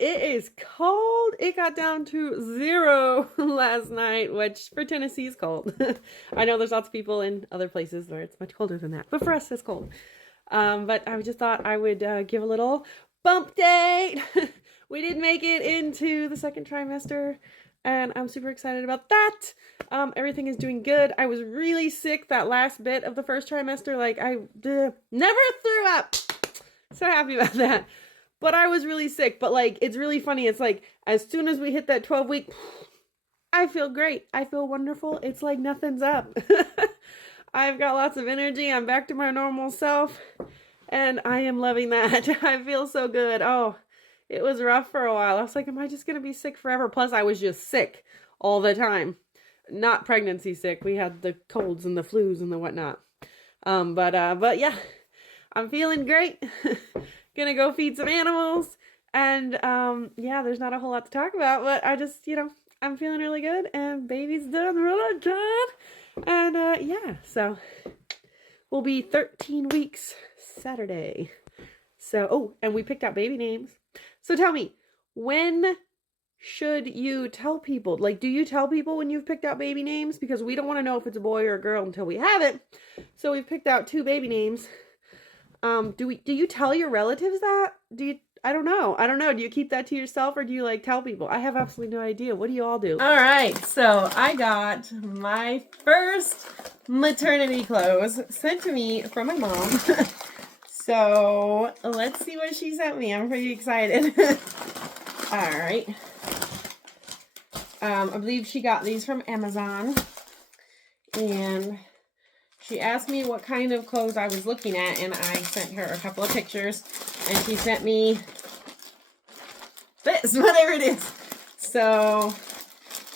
It is cold. It got down to 0 last night, which for Tennessee is cold. I know there's lots of people in other places where it's much colder than that, but for us it's cold. But I just thought I would give a little bump date. We did make it into the second trimester, and I'm super excited about that. Everything is doing good. I was really sick that last bit of the first trimester. Like, I never threw up. So happy about that. But I was really sick. But, like, it's really funny. It's like, as soon as we hit that 12-week, I feel great. I feel wonderful. It's like nothing's up. I've got lots of energy. I'm back to my normal self. And I am loving that. I feel so good. Oh, it was rough for a while. I was like, am I just going to be sick forever? Plus, I was just sick all the time. Not pregnancy sick. We had the colds and the flus and the whatnot. But yeah, I'm feeling great. Gonna go feed some animals. And yeah, there's not a whole lot to talk about, but I just, I'm feeling really good, and baby's doing really good. And yeah, so we'll be 13 weeks Saturday. So, oh, and we picked out baby names. So tell me, when should you tell people? Like, do you tell people when you've picked out baby names? Because we don't want to know if it's a boy or a girl until we have it. So we've picked out 2 baby names. Do you tell your relatives that? I don't know. Do you keep that to yourself, or do you like tell people? I have absolutely no idea. What do you all do? All right. So I got my first maternity clothes sent to me from my mom. So let's see what she sent me. I'm pretty excited. All right. I believe she got these from Amazon, and she asked me what kind of clothes I was looking at, and I sent her a couple of pictures, and she sent me this, whatever it is. So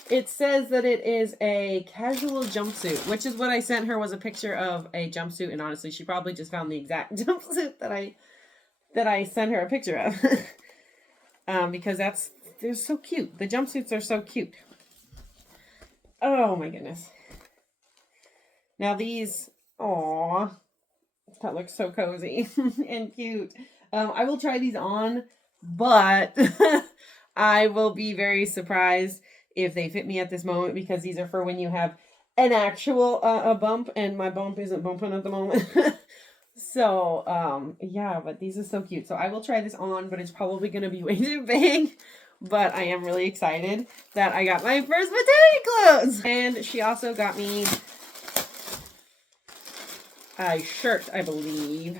it says that it is a casual jumpsuit, which is what I sent her, was a picture of a jumpsuit, and honestly, she probably just found the exact jumpsuit that I sent her a picture of. Because they're so cute. The jumpsuits are so cute. Oh my goodness. Now these, aw, that looks so cozy and cute. I will try these on, but I will be very surprised if they fit me at this moment, because these are for when you have an actual a bump, and my bump isn't bumping at the moment. So, yeah, but these are so cute. So I will try this on, but it's probably going to be way too big. But I am really excited that I got my first maternity clothes. And she also got me a shirt, I believe.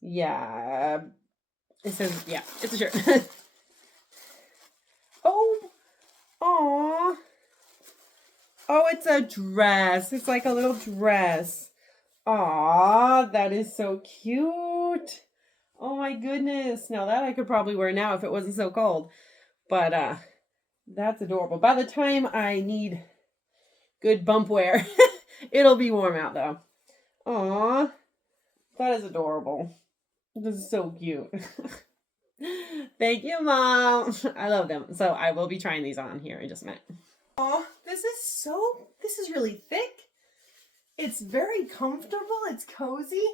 Yeah. It says, yeah, it's a shirt. Oh. Aw. Oh, it's a dress. It's like a little dress. Aw, that is so cute. Oh my goodness. Now that I could probably wear now if it wasn't so cold. But that's adorable. By the time I need good bump wear, it'll be warm out though. Aw, that is adorable. This is so cute. Thank you, Mom. I love them. So I will be trying these on here in just a minute. Aw, this is really thick. It's very comfortable. It's cozy.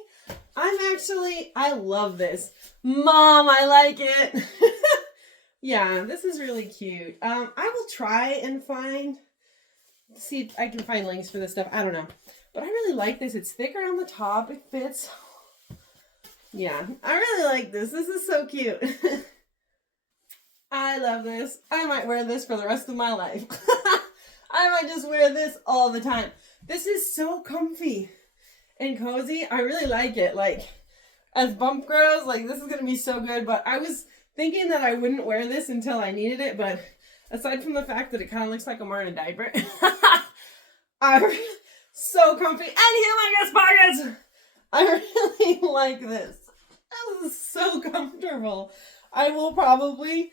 I love this. Mom, I like it. Yeah, this is really cute. I will try and see if I can find links for this stuff. I don't know. But I really like this. It's thicker on the top. It fits. Yeah, I really like this. This is so cute. I love this. I might wear this for the rest of my life. I might just wear this all the time. This is so comfy and cozy. I really like it. Like, as bump grows, like, this is going to be so good. But I was thinking that I wouldn't wear this until I needed it. But aside from the fact that it kind of looks like I'm wearing a diaper, I'm so comfy. And humongous pockets! I really like this. This is so comfortable. I will probably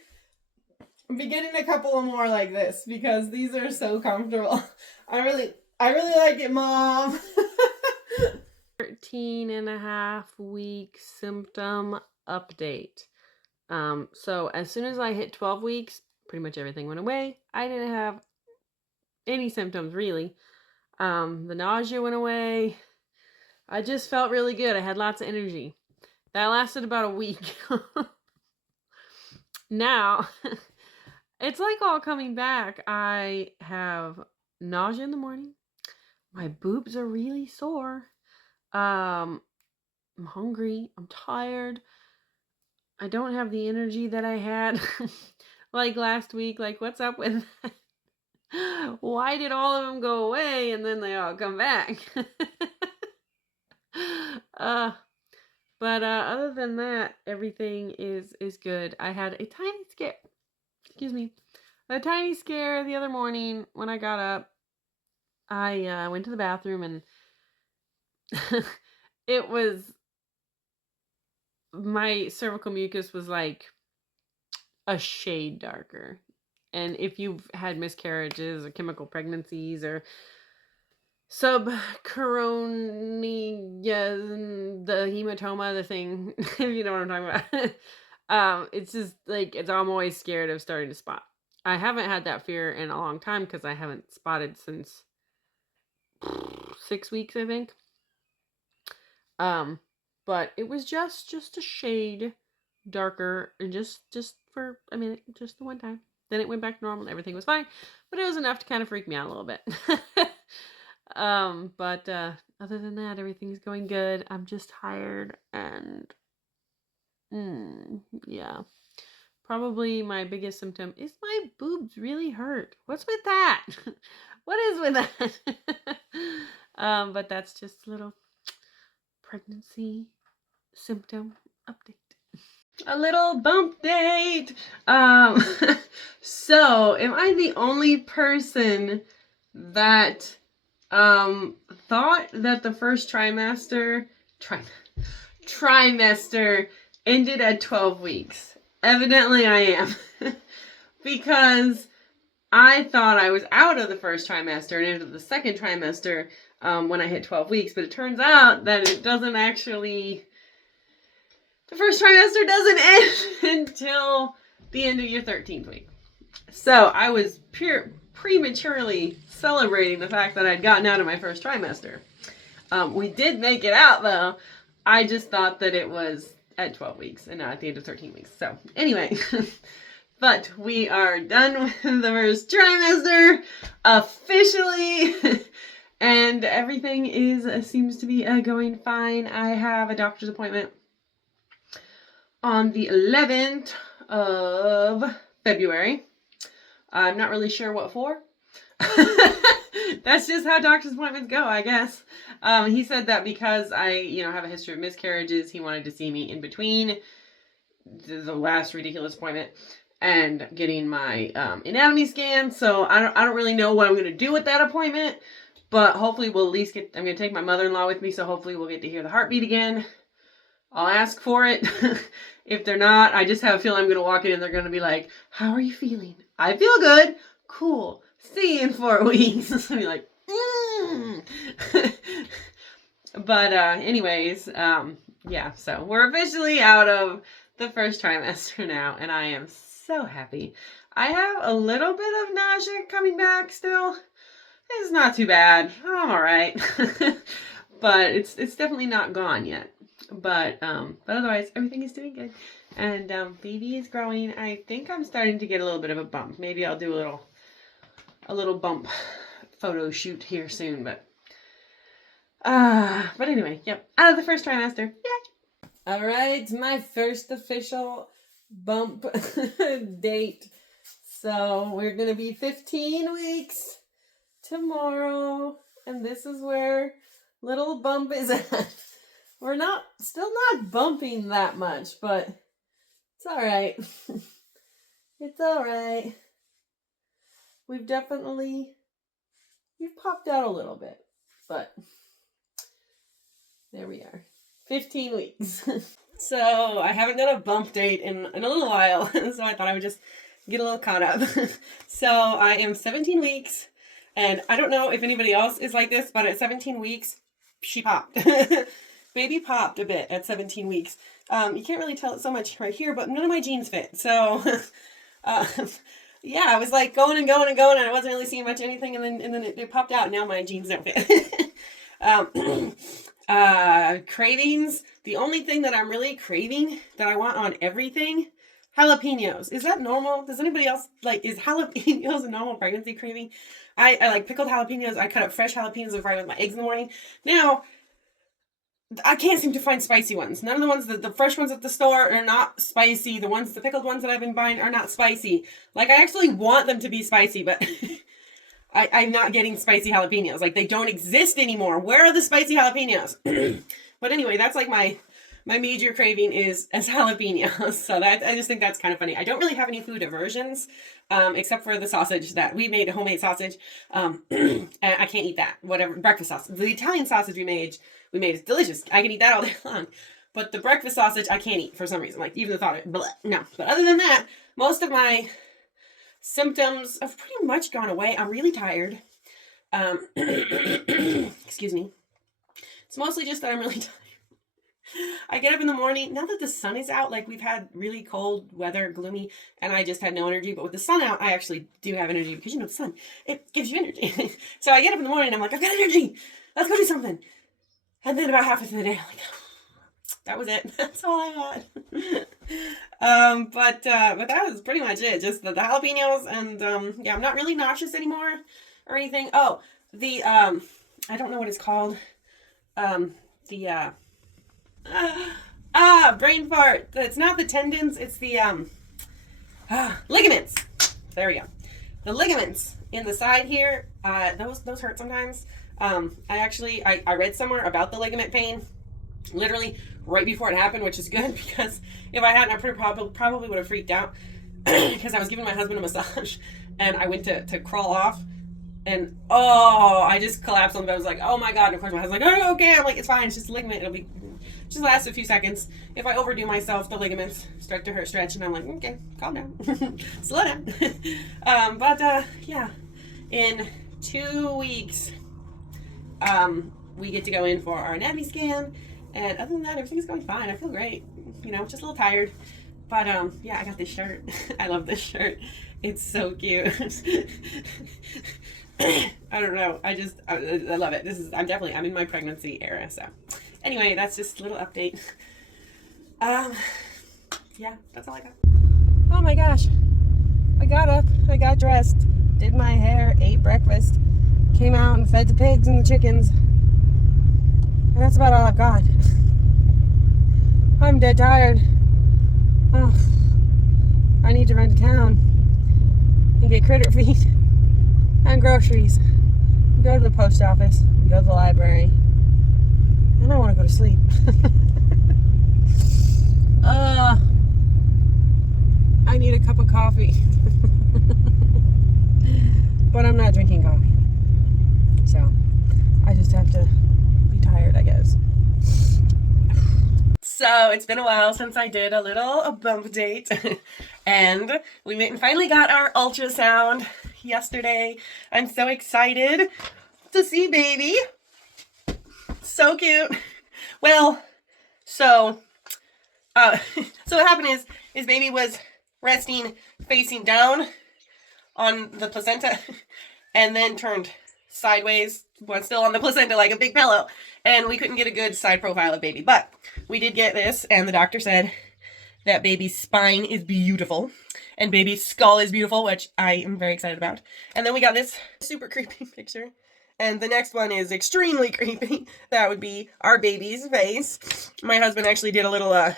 be getting a couple of more like this, because these are so comfortable. I really like it, Mom. 13.5-week symptom update. So as soon as I hit 12 weeks, pretty much everything went away. I didn't have any symptoms, really. The nausea went away. I just felt really good. I had lots of energy. That lasted about a week. Now, it's like all coming back. I have nausea in the morning. My boobs are really sore. I'm hungry. I'm tired. I don't have the energy that I had like last week. Like, what's up with that? Why did all of them go away and then they all come back? uh, but other than that, everything is good. I had a tiny scare. Excuse me. A tiny scare the other morning when I got up. I went to the bathroom and it was, my cervical mucus was like a shade darker. And if you've had miscarriages or chemical pregnancies or subcoronias, the hematoma, the thing, if you know what I'm talking about. It's just like, I'm always scared of starting to spot. I haven't had that fear in a long time because I haven't spotted since 6 weeks, I think. But it was just a shade darker, and just for a minute, just the one time. Then it went back to normal and everything was fine. But it was enough to kind of freak me out a little bit. But other than that, everything's going good. I'm just tired and yeah. Probably my biggest symptom is my boobs really hurt. What's with that? What is with that? But that's just a little pregnancy symptom update. A little bump date. So am I the only person that thought that the first trimester ended at 12 weeks? Evidently I am. Because I thought I was out of the first trimester and into the second trimester when I hit 12 weeks, but it turns out that it doesn't actually, the first trimester doesn't end until the end of your 13th week. So I was prematurely celebrating the fact that I'd gotten out of my first trimester. We did make it out though. I just thought that it was at 12 weeks and not at the end of 13 weeks. So anyway, but we are done with the first trimester officially. And everything seems to be going fine. I have a doctor's appointment on the 11th of February. I'm not really sure what for. That's just how doctor's appointments go, I guess. He said that because I, have a history of miscarriages, he wanted to see me in between the last ridiculous appointment and getting my anatomy scan. So I don't really know what I'm going to do with that appointment, but hopefully we'll at least I'm going to take my mother-in-law with me, so hopefully we'll get to hear the heartbeat again. I'll ask for it. If they're not, I just have a feeling I'm going to walk in and they're going to be like, "How are you feeling?" "I feel good." "Cool. See you in 4 weeks." I'll be like, But anyways, yeah, so we're officially out of the first trimester now, and I am so happy. I have a little bit of nausea coming back still. It's not too bad. I'm all right. But it's definitely not gone yet. But otherwise, everything is doing good. And baby is growing. I think I'm starting to get a little bit of a bump. Maybe I'll do a little bump photo shoot here soon. But anyway, yep. Out of the first trimester. Yay! All right, my first official bump date. So we're gonna be 15 weeks tomorrow, and this is where little bump is at. We're still not bumping that much, but it's all right. It's all right. We've popped out a little bit, but there we are. 15 weeks. So I haven't done a bump date in a little while, so I thought I would just get a little caught up. So I am 17 weeks, and I don't know if anybody else is like this, but at 17 weeks, she popped. Baby popped a bit at 17 weeks. You can't really tell it so much right here, but none of my jeans fit. So, yeah, I was like going and going and going, and I wasn't really seeing much anything, and then it popped out, and now my jeans don't fit. Cravings. The only thing that I'm really craving that I want on everything Jalapenos. Is that normal? Does anybody else, like, is jalapenos a normal pregnancy craving? I like pickled jalapenos. I cut up fresh jalapenos and fry with my eggs in the morning. Now, I can't seem to find spicy ones. None of the ones the fresh ones at the store are not spicy. The pickled ones that I've been buying are not spicy. Like, I actually want them to be spicy, but I'm not getting spicy jalapenos. Like, they don't exist anymore. Where are the spicy jalapenos? But anyway, that's like my major craving is as jalapenos. So that, I just think that's kind of funny. I don't really have any food aversions, except for the sausage that we made, a homemade sausage. And I can't eat that. Whatever, breakfast sausage. The Italian sausage we made is delicious. I can eat that all day long. But the breakfast sausage I can't eat for some reason. Like, even the thought of it, bleh, no. But other than that, most of my symptoms have pretty much gone away. I'm really tired. Excuse me. It's mostly just that I'm really tired. I get up in the morning, now that the sun is out, like, we've had really cold weather, gloomy, and I just had no energy. But with the sun out, I actually do have energy, because, you know, the sun, it gives you energy. So I get up in the morning, and I'm like, I've got energy. Let's go do something. And then about halfway through the day, I'm like, that was it. That's all I had. But that was pretty much it. Just the jalapenos, and yeah, I'm not really nauseous anymore or anything. Oh, the I don't know what it's called. Brain fart. It's not the tendons. It's the ligaments. There we go. The ligaments in the side here. Those hurt sometimes. I read somewhere about the ligament pain, literally right before it happened, which is good, because if I hadn't, I probably would have freaked out, because I was giving my husband a massage, and I went to crawl off, and I just collapsed on the bed. I was like, oh my God. And of course my husband's like, oh, okay. I'm like, it's fine. It's just a ligament. Just last a few seconds. If I overdo myself, the ligaments start to hurt, stretch, and I'm like, okay, calm down. Slow down. Yeah. In 2 weeks, we get to go in for our anatomy scan, and other than that, everything's going fine. I feel great. You know, just a little tired. But yeah, I got this shirt. I love this shirt. It's so cute. I don't know. I love it. I'm in my pregnancy era. So anyway, that's just a little update. Yeah, that's all I got. Oh my gosh. I got up, I got dressed, did my hair, ate breakfast, came out and fed the pigs and the chickens. And that's about all I've got. I'm dead tired. Oh, I need to run to town and get critter feed and groceries, go to the post office, go to the library, and I want to go to sleep. I need a cup of coffee. But I'm not drinking coffee, so I just have to be tired, I guess. So it's been a while since I did a bump date, and we finally got our ultrasound yesterday. I'm so excited to see baby. So cute. Well, so what happened is baby was resting facing down on the placenta, and then turned sideways, was still on the placenta like a big pillow, and we couldn't get a good side profile of baby. But we did get this, and the doctor said that baby's spine is beautiful, and baby's skull is beautiful, which I am very excited about. And then we got this super creepy picture, and the next one is extremely creepy. That would be our baby's face. My husband actually did a little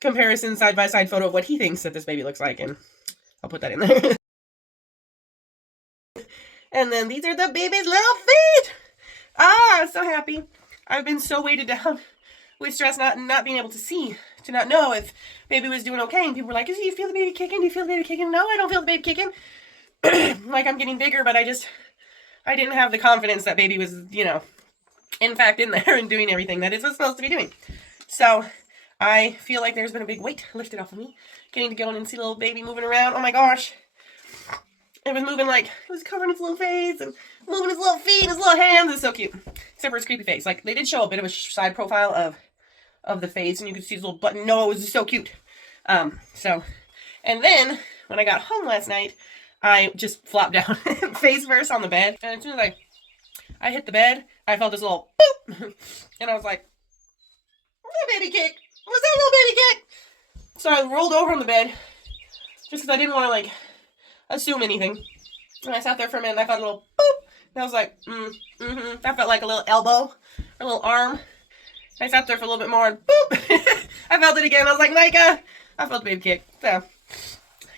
comparison side-by-side photo of what he thinks that this baby looks like, and I'll put that in there. And then these are the baby's little feet. I'm so happy. I've been so weighted down with stress, not being able to see, to not know if baby was doing okay. And people were like, do you feel the baby kicking? Do you feel the baby kicking? No, I don't feel the baby kicking. Like, I'm getting bigger, but I didn't have the confidence that baby was, in fact in there and doing everything that it was supposed to be doing. So I feel like there's been a big weight lifted off of me, getting to go in and see little baby moving around. Oh my gosh. It was moving like, it was covering his little face and moving his little feet and his little hands. It's so cute. Except for his creepy face. Like, they did show a bit of a side profile of the face, and you could see his little button. No, it was just so cute. And then, when I got home last night, I just flopped down face first on the bed. And as soon as I hit the bed, I felt this little boop. And I was like, little baby kick. What's that little baby kick? So I rolled over on the bed just because I didn't want to like assume anything. And I sat there for a minute and I felt a little boop. And I was like, That felt like a little elbow, or a little arm. I sat there for a little bit more and boop. I felt it again. I was like, Micah, I felt the baby kick. So,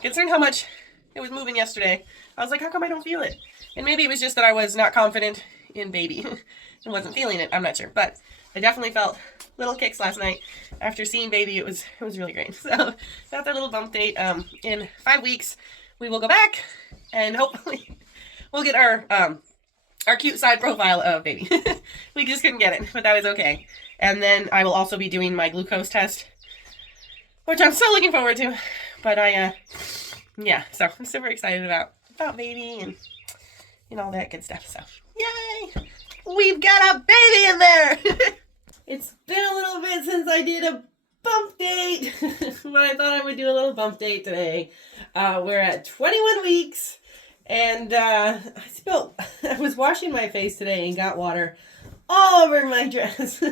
considering how much it was moving yesterday, I was like, how come I don't feel it? And maybe it was just that I was not confident in baby and wasn't feeling it. I'm not sure. But I definitely felt little kicks last night after seeing baby. It was really great. So, got that little bump date. In 5 weeks, we will go back and hopefully we'll get our cute side profile of baby. We just couldn't get it, but that was okay. And then I will also be doing my glucose test, which I'm so looking forward to. But so I'm super excited about baby and all that good stuff. So, yay! We've got a baby in there! It's been a little bit since I did a bump date, but I thought I would do a little bump date today. We're at 21 weeks, and I was washing my face today and got water all over my dress.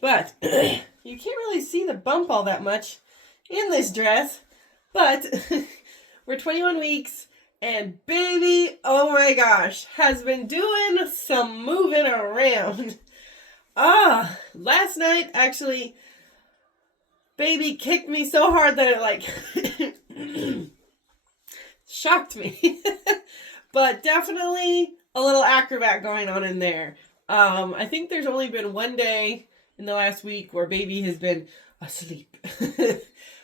But you can't really see the bump all that much in this dress. But we're 21 weeks, and baby, oh my gosh, has been doing some moving around. Last night, actually, baby kicked me so hard that it like shocked me. But definitely a little acrobat going on in there. I think there's only been one day in the last week where baby has been asleep.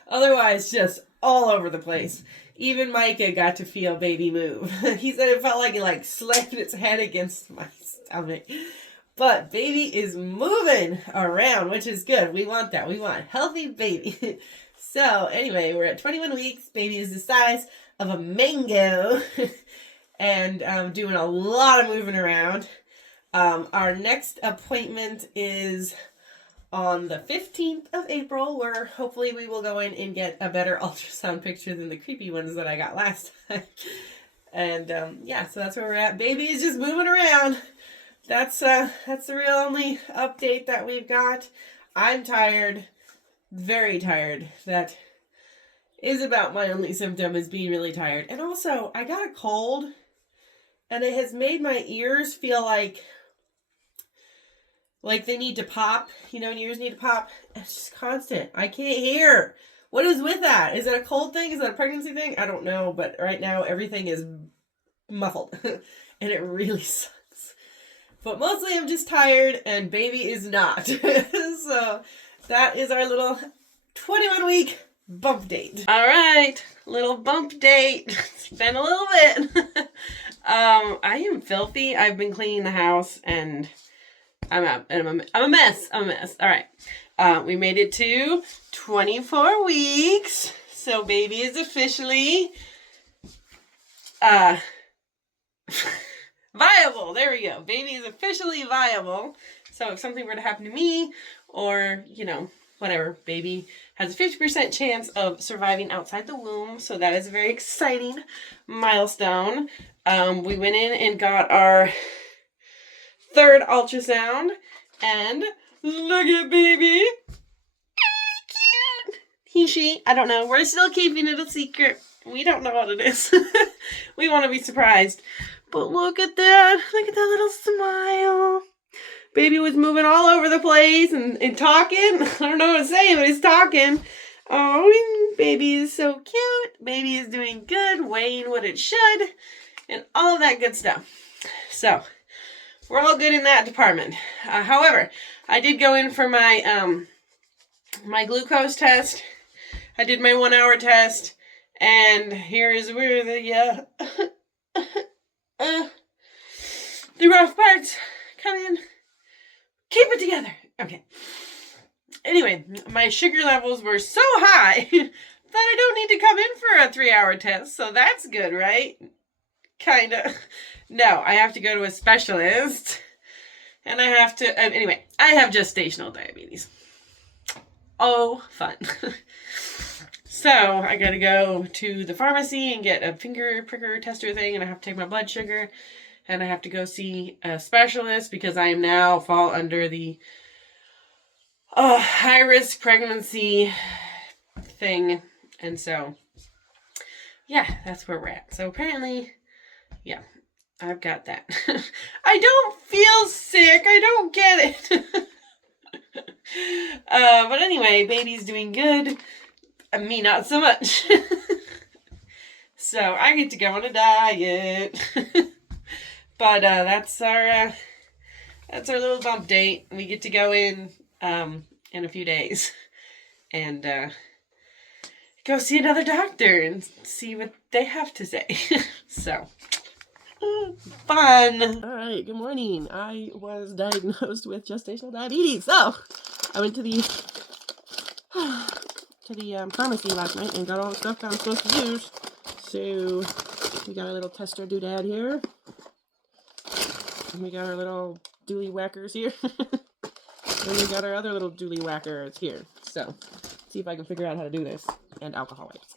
Otherwise, just all over the place. Even Micah got to feel baby move. He said it felt like it slammed its head against my stomach. But baby is moving around, which is good. We want that. We want healthy baby. So anyway, we're at 21 weeks. Baby is the size of a mango. And doing a lot of moving around. Our next appointment is on the 15th of April, where hopefully we will go in and get a better ultrasound picture than the creepy ones that I got last time. And so that's where we're at. Baby is just moving around. That's the real only update that we've got. I'm tired, very tired. That is about my only symptom, is being really tired. And also, I got a cold, and it has made my ears feel like they need to pop. You know, when your ears need to pop. It's just constant. I can't hear. What is with that? Is it a cold thing? Is that a pregnancy thing? I don't know, but right now everything is muffled. And it really sucks. But mostly I'm just tired, and baby is not. So that is our little 21-week bump date. All right, little bump date. It's been a little bit. I am filthy. I've been cleaning the house, and I'm a mess. All right. We made it to 24 weeks. So baby is officially viable. There we go. Baby is officially viable. So if something were to happen to me, or, whatever, baby has a 50% chance of surviving outside the womb. So that is a very exciting milestone. We went in and got our third ultrasound, and look at baby. Cute. He, she, I don't know. We're still keeping it a secret. We don't know what it is. We want to be surprised. But look at that. Look at that little smile. Baby was moving all over the place and talking. I don't know what to say, but he's talking. Oh, baby is so cute. Baby is doing good, weighing what it should, and all of that good stuff. So, we're all good in that department. However, I did go in for my my glucose test. I did my 1-hour test, and here is where the rough parts come in. Keep it together. Okay. Anyway, my sugar levels were so high that I don't need to come in for a 3-hour test, so that's good, right? Kinda. No, I have to go to a specialist, and I have to, anyway, I have gestational diabetes. Oh, fun. So, I gotta go to the pharmacy and get a finger pricker tester thing, and I have to take my blood sugar, and I have to go see a specialist because I am now fall under the high-risk pregnancy thing. And so, yeah, that's where we're at. So apparently, yeah, I've got that. I don't feel sick. I don't get it. But anyway, baby's doing good. Me, not so much. So I get to go on a diet. But that's our little bump date. We get to go in a few days and go see another doctor and see what they have to say. So fun. All right, good morning. I was diagnosed with gestational diabetes. So I went to the pharmacy last night and got all the stuff I'm supposed to use. So we got our little tester doodad here. And we got our little dooley whackers here. And we got our other little dooley whackers here. So let's see if I can figure out how to do this. And alcohol wipes.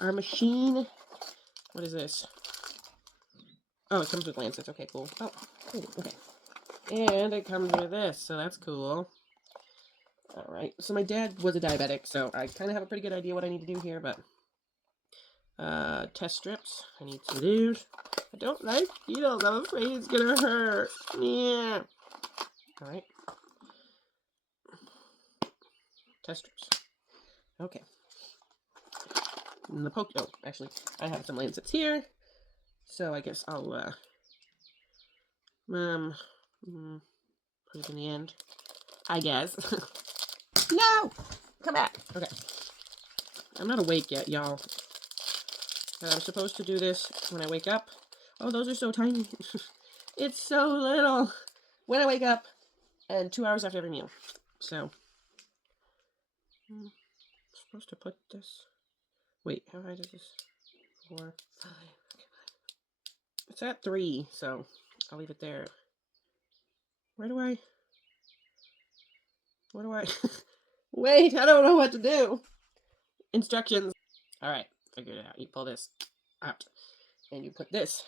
Our machine. What is this? Oh, it comes with lancets. Okay, cool. Oh, okay. And it comes with this, so that's cool. Alright, so my dad was a diabetic, so I kind of have a pretty good idea what I need to do here, but test strips. I need some these. I don't like needles. I'm afraid it's gonna hurt. Yeah. Alright. Test strips. Okay. And the poke. Oh, actually, I have some lancets here. So I guess I'll put it in the end. I guess. No! Come back. Okay. I'm not awake yet, y'all. I'm supposed to do this when I wake up. Oh, those are so tiny. It's so little. When I wake up and 2 hours after every meal. So I'm supposed to put this. Wait, how high does this? 4, 5. It's at 3, so I'll leave it there. What do I? Wait, I don't know what to do. Instructions. Alright, figured it out. You pull this out. And you put this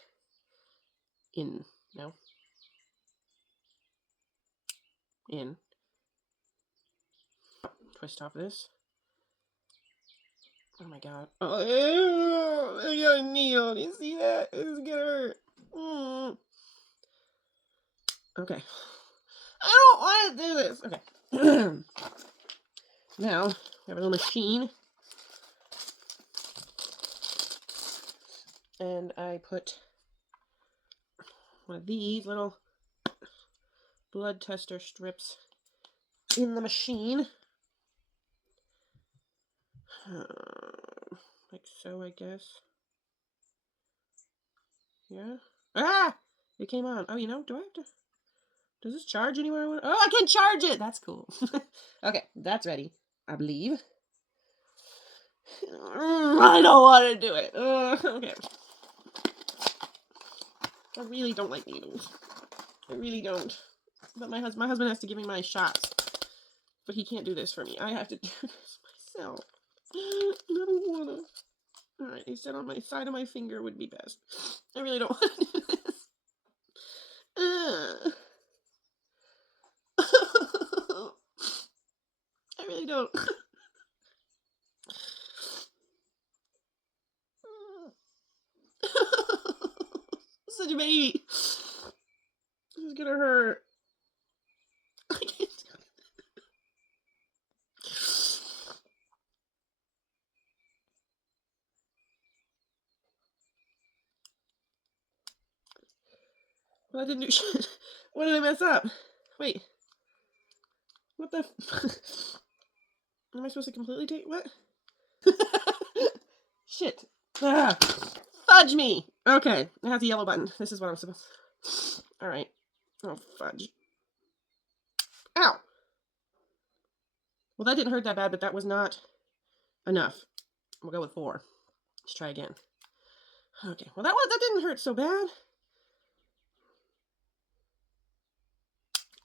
in. No? In. Twist off this. Oh my god. Oh, I got a needle. Do you see that? It's gonna hurt. Okay. I don't want to do this. Okay. Now, we have a little machine. And I put one of these little blood tester strips in the machine. Like so, I guess. Yeah. Ah! It came on. Oh, you know, do I have to... Does this charge anywhere? Oh, I can charge it! That's cool. Okay, that's ready. I believe. I don't want to do it. Okay. I really don't like needles. I really don't. But my husband has to give me my shots. But he can't do this for me. I have to do this myself. I don't wanna. Alright, he said on my side of my finger would be best. I really don't want to do this. I really don't. Such a baby. This is gonna hurt. I can't do it. Well, I didn't do shit. What did I mess up? Wait. What the? Am I supposed to completely take what? Shit. Ah, fudge me. Okay, I have the yellow button. This is what I'm supposed to... Alright. Oh, fudge. Ow! Well, that didn't hurt that bad, but that was not enough. We'll go with 4. Let's try again. Okay, well that didn't hurt so bad.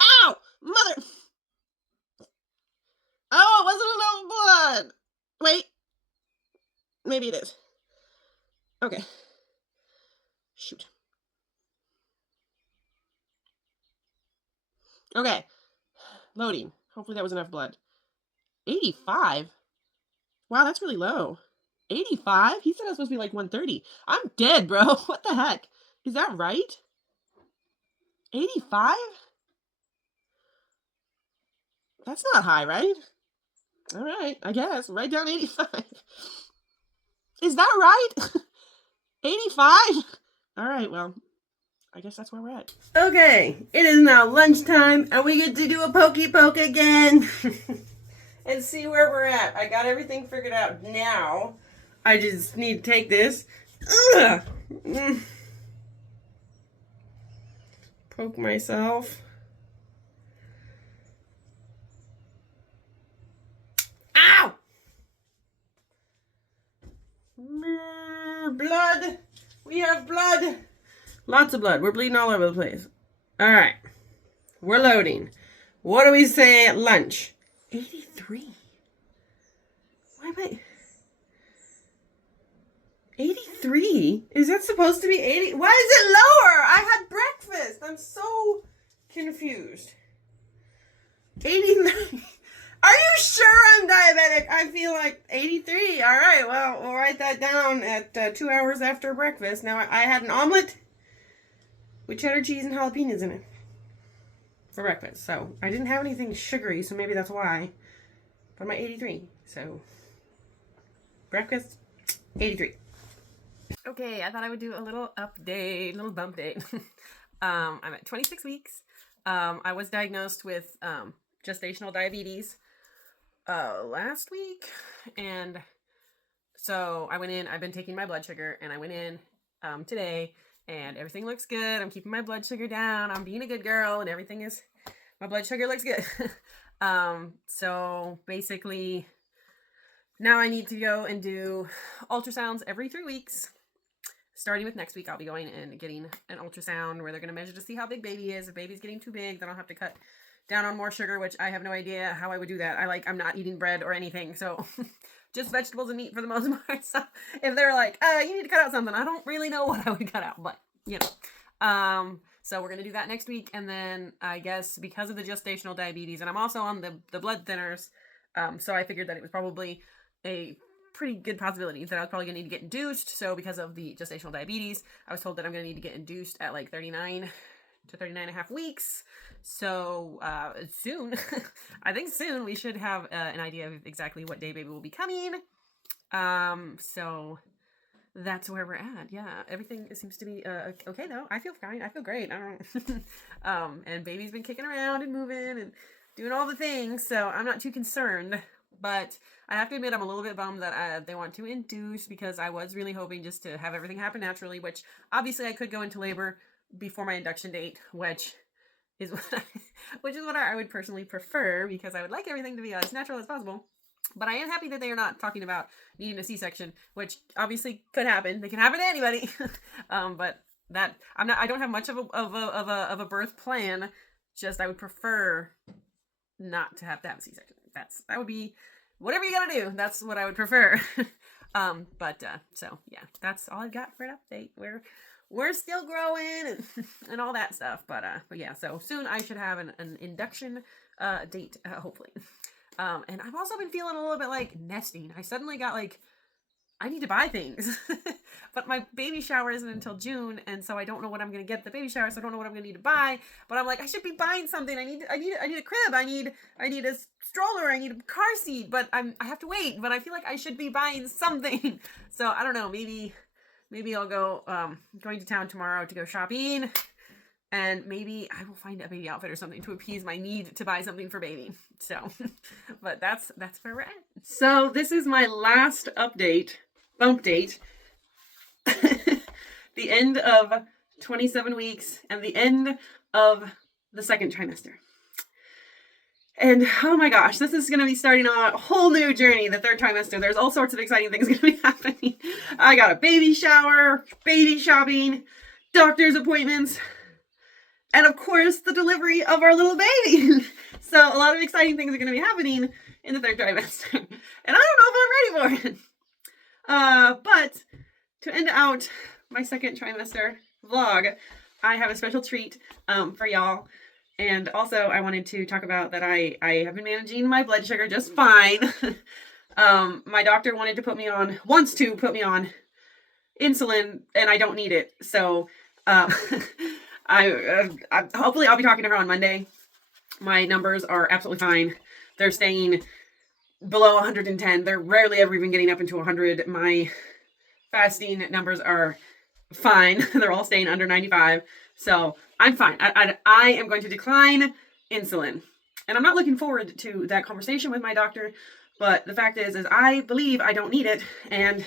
Ow! Mother... Oh, it wasn't enough blood! Wait. Maybe it is. Okay. Shoot. Okay. Loading. Hopefully that was enough blood. 85? Wow, that's really low. 85? He said I was supposed to be like 130. I'm dead, bro. What the heck? Is that right? 85? That's not high, right? All right, I guess. Write down 85. Is that right? 85? All right, well, I guess that's where we're at. Okay, it is now lunchtime, and we get to do a pokey poke again. And see where we're at. I got everything figured out now. I just need to take this. Ugh. Poke myself. Ow! Blood. We have blood. Lots of blood. We're bleeding all over the place. All right. We're loading. What do we say at lunch? 83. Why am I... 83? Is that supposed to be 80? Why is it lower? I had breakfast. I'm so confused. 89. Are you sure I'm diabetic? I feel like 83. All right, well, we'll write that down at 2 hours after breakfast. Now, I had an omelet with cheddar cheese and jalapenos in it for breakfast. So, I didn't have anything sugary, so maybe that's why. But I'm at 83, so breakfast, 83. Okay, I thought I would do a little update, little bump date. I'm at 26 weeks. I was diagnosed with gestational diabetes last week, and so I went in. I've been taking my blood sugar, and I went in today, and everything looks good. I'm keeping my blood sugar down. I'm being a good girl, and everything is. My blood sugar looks good. So basically, now I need to go and do ultrasounds every 3 weeks. Starting with next week, I'll be going and getting an ultrasound where they're going to measure to see how big baby is. If baby's getting too big, then I'll have to cut down on more sugar, which I have no idea how I would do that. I'm not eating bread or anything, so just vegetables and meat for the most part. So if they're like, you need to cut out something, I don't really know what I would cut out, but you know. So we're going to do that next week. And then I guess because of the gestational diabetes, and I'm also on the blood thinners, so I figured that it was probably a pretty good possibility that I was probably going to need to get induced. So because of the gestational diabetes, I was told that I'm going to need to get induced at like 39 to 39 and a half weeks. So soon, I think soon we should have an idea of exactly what day baby will be coming. So that's where we're at. Yeah, everything seems to be okay though. I feel fine. I feel great. I don't. And baby's been kicking around and moving and doing all the things, so I'm not too concerned. But I have to admit, I'm a little bit bummed that they want to induce, because I was really hoping just to have everything happen naturally, which obviously I could go into labor before my induction date, which is what I would personally prefer, because I would like everything to be as natural as possible. But I am happy that they are not talking about needing a C-section, which obviously could happen. They can happen to anybody. But that I don't have much of a birth plan. Just I would prefer not to have a C-section. That would be whatever you gotta do. That's what I would prefer. So yeah, that's all I've got for an update. We're still growing and all that stuff. But yeah, so soon I should have an induction date, hopefully. And I've also been feeling a little bit like nesting. I suddenly got like, I need to buy things, but my baby shower isn't until June, and so I don't know what I'm gonna get at the baby shower. So I don't know what I'm gonna need to buy. But I'm like, I should be buying something. I need a crib. I need a stroller. I need a car seat. But I have to wait. But I feel like I should be buying something. So I don't know. Maybe I'll go going to town tomorrow to go shopping. And maybe I will find a baby outfit or something to appease my need to buy something for baby. So, but that's where we're at. So this is my last bump date. The end of 27 weeks and the end of the second trimester. And oh my gosh, this is going to be starting a whole new journey, the third trimester. There's all sorts of exciting things going to be happening. I got a baby shower, baby shopping, doctor's appointments, and of course, the delivery of our little baby. So a lot of exciting things are going to be happening in the third trimester. And I don't know if I'm ready for it. But to end out my second trimester vlog, I have a special treat for y'all. And also, I wanted to talk about that I have been managing my blood sugar just fine. My doctor wants to put me on insulin, and I don't need it. So, hopefully I'll be talking to her on Monday. My numbers are absolutely fine. They're staying below 110. They're rarely ever even getting up into 100. My fasting numbers are fine. They're all staying under 95. So I'm fine. I am going to decline insulin. And I'm not looking forward to that conversation with my doctor. But the fact is I believe I don't need it. And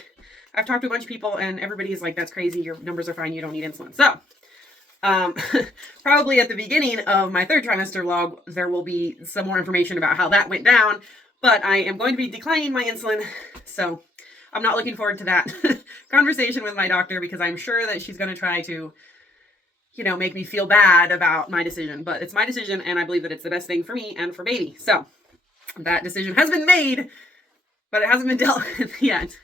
I've talked to a bunch of people and everybody's like, that's crazy. Your numbers are fine. You don't need insulin. So probably at the beginning of my 3rd trimester vlog, there will be some more information about how that went down. But I am going to be declining my insulin. So I'm not looking forward to that conversation with my doctor because I'm sure that she's going to try to, make me feel bad about my decision. But it's my decision and I believe that it's the best thing for me and for baby. So that decision has been made, but it hasn't been dealt with yet.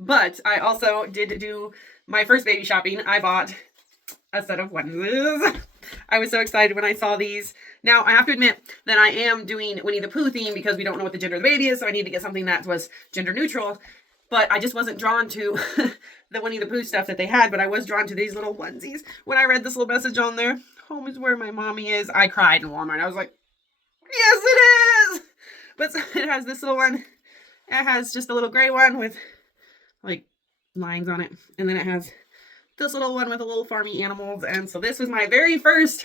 But I also did do my first baby shopping. I bought a set of onesies. I was so excited when I saw these. Now, I have to admit that I am doing Winnie the Pooh theme because we don't know what the gender of the baby is, so I need to get something that was gender neutral. But I just wasn't drawn to the Winnie the Pooh stuff that they had, but I was drawn to these little onesies. When I read this little message on there, home is where my mommy is, I cried in Walmart. I was like, yes, it is! But so it has this little one. It has just a little gray one with, like, lines on it. And then it has this little one with a little farmy animals. And so this was my very first.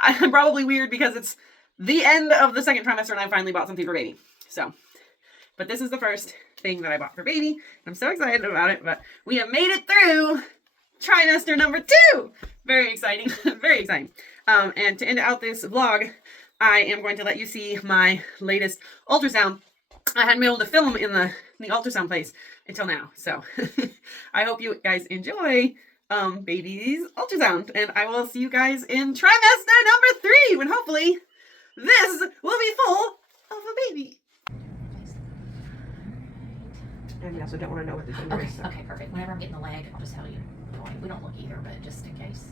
I'm probably weird because it's the end of the 2nd trimester and I finally bought something for baby. So, but this is the first thing that I bought for baby. I'm so excited about it, but we have made it through trimester number 2. Very exciting. Very exciting. And to end out this vlog, I am going to let you see my latest ultrasound. I hadn't been able to film in the ultrasound place until now. So I hope you guys enjoy baby's ultrasound. And I will see you guys in trimester number 3 when hopefully this will be full of a baby. And we also don't want to know what the gender is. So. Okay, perfect. Whenever I'm getting the leg, I'll just tell you. We don't look either, but just in case.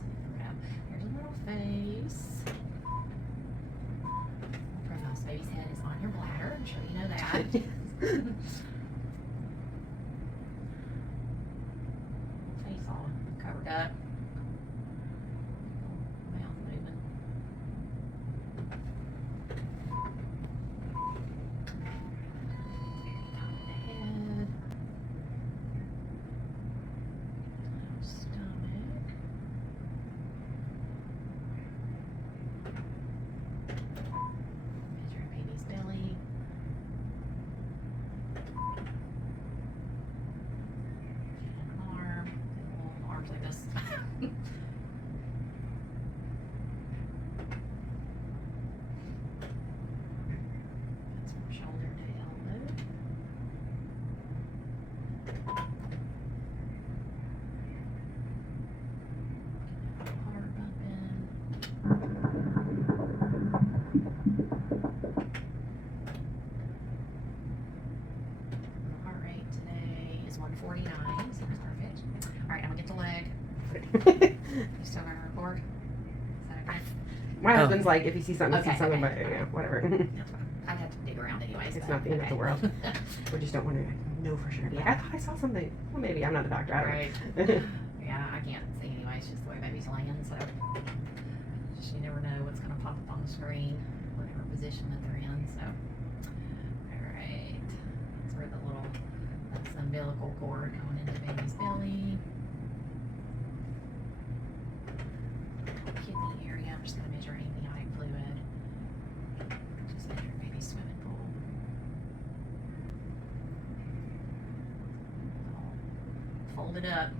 Here's a little face. This baby's head is on your bladder. I'm sure you know that. Face all covered up. Mouth moving. Top of the head. Stomach. Measure baby's belly. An arm. Little arms like this. That's from shoulder to elbow. Heart bumping. Heart rate today is 149, so that's perfect. Alright, I'm gonna get the leg. You still gonna record? Is that okay? My husband's like, if you see something, Okay, see something, okay. but whatever. That's fine. I'd have to dig around anyways. It's but not the end of the okay. world. We just don't want to know for sure. Like, I thought I saw something. Well, maybe I'm not a doctor. I don't Right. know. Yeah, I can't see anyway. It's just the way baby's laying, so just you never know what's gonna pop up on the screen, whatever position that they're in. So, all right, that's where that's the umbilical cord going into baby's belly. Kidney area. I'm just gonna measure amniotic fluid. Just measure baby's swimming pool. Fold it up.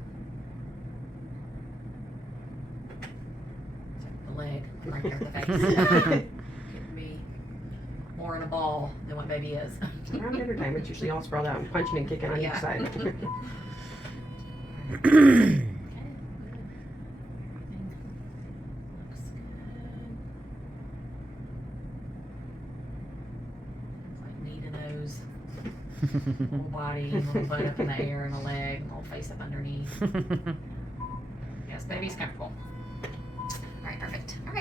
The leg right there with the face. Couldn't be more in a ball than what baby is. Around dinner time, it's usually all sprawled out and punching and kicking on each Yeah. side. Okay, good. Everything looks good. It's like knee to nose. Whole body, a little butt up in the air and a leg, and a little face up underneath. Yes, baby's comfortable. Alright, perfect. Alright.